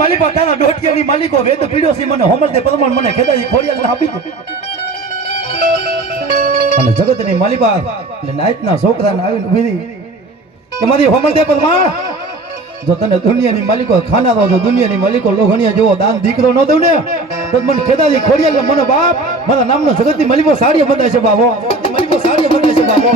માલિકો તારા ડોટિયાની માલિકો વેદ પીડ્યો છે મને હોમલ દે પરમાણ મને ખેદાઈ ખોડિયાલને આપી દે અને જગતની માલિકા એટલે નાઈટના છોકરાને આવીને ઊભી રહી કે મારી હોમલ દે પરમાણ જો તને દુનિયાની માલિકો ખાના દો તો દુનિયાની માલિકો લોઘણિયા જેવો દાન દીકરો ન દઉં ને તો મને ખેદાઈ ખોડિયાલને મને બાપ મારા નામનો જગતની માલિકો સાડી બંધાય છે બાબો માલિકો સાડી બંધાય છે બાબો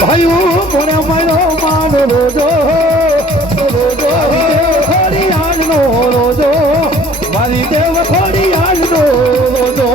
ભાઈઓ કોને મારો માન રોજો રોજો ખોડિયાલ નો રોજો મારી દેવ ખોડિયાલ નો રોજો રોજો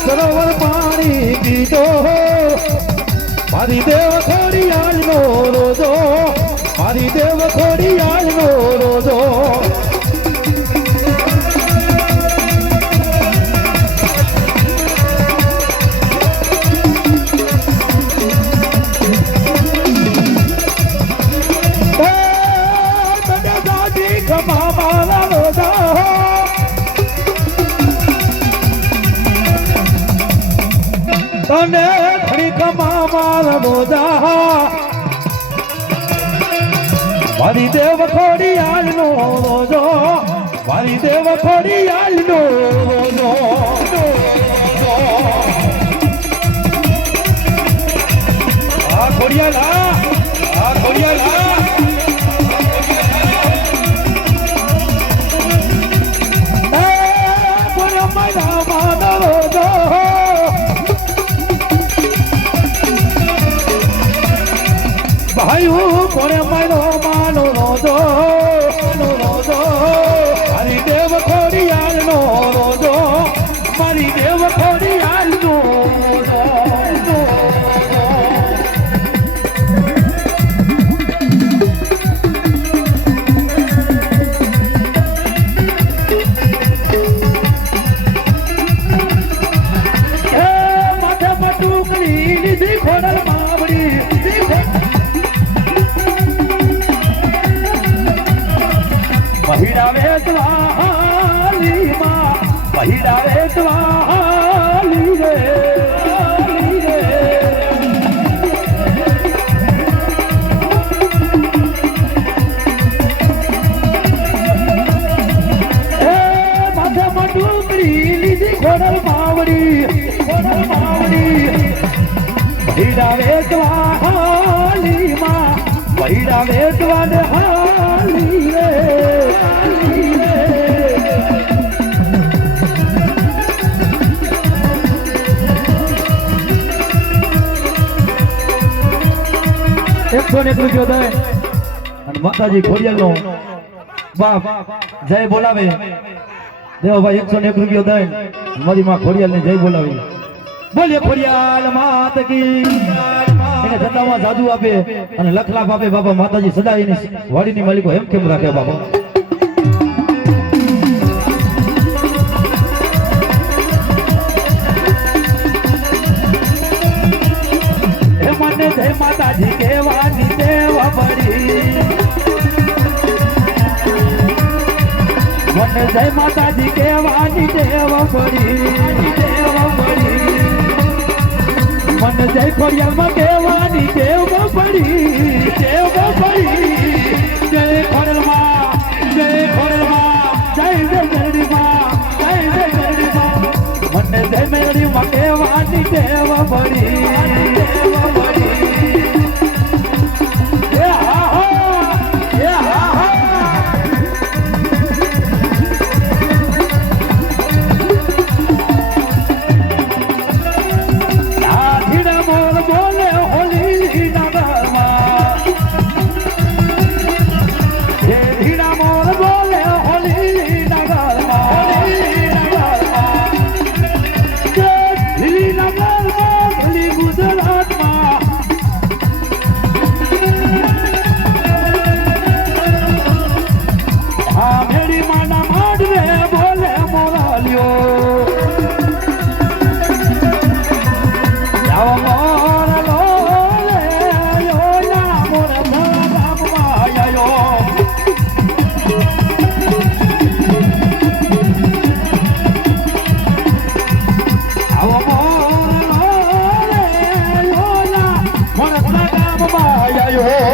સરોવર પાણી પીતો મારી દેવ ખોડિયાલ નો રોજો મારી દેવ ખોડિયાલ નો રોજો ખમા મારા રોજા તને ખડી કમા મારા રોજા મારી દેવ ખોડિયાલ નો રોજો મારી દેવ ખોડિયાલ નો રોજો આ ખોડિયાલ આ ખોડિયાલ ભાઈઓ કોને મારો માનો રોજો રોજો મારી દેવ ખોડિયાલ નો રોજો મારી દેવ ખોડિયાલ નો માથે પટુકડી લીધી ખોડલ માવડી पहिरावे द्वाली माँ पहिरावे द्वाली रे माथे मटुकड़ी लीधी खोडल मावड़ी पहिरावे द्वाली माँ पहिरावे द्वाली रे એકસો ને રૂપિયો દે અને માતાજી ખોડિયાલ નો બાપ જય બોલાવે દેવભાઈ 101 રૂપિયો દે મારી માં ખોડિયાલ ને જય બોલાવે બોલે ખોડિયાલ માત કી એને જતામાં જાદુ આપે અને લખ લાખ આપે બાપા માતાજી સદા એની વાડીની માલિકો એમ કેમ રાખે બાપા જય માતાજી કેવાની દેવા પડી મને જય માતાજી કેવાની દેવા પડી મને જય ખોડિયાલમાં કેવાની દેવ પડી જય ખોડલમાં જય મેરડીમાં મને જય મેરડીમાં કેવાની દેવ પડી હો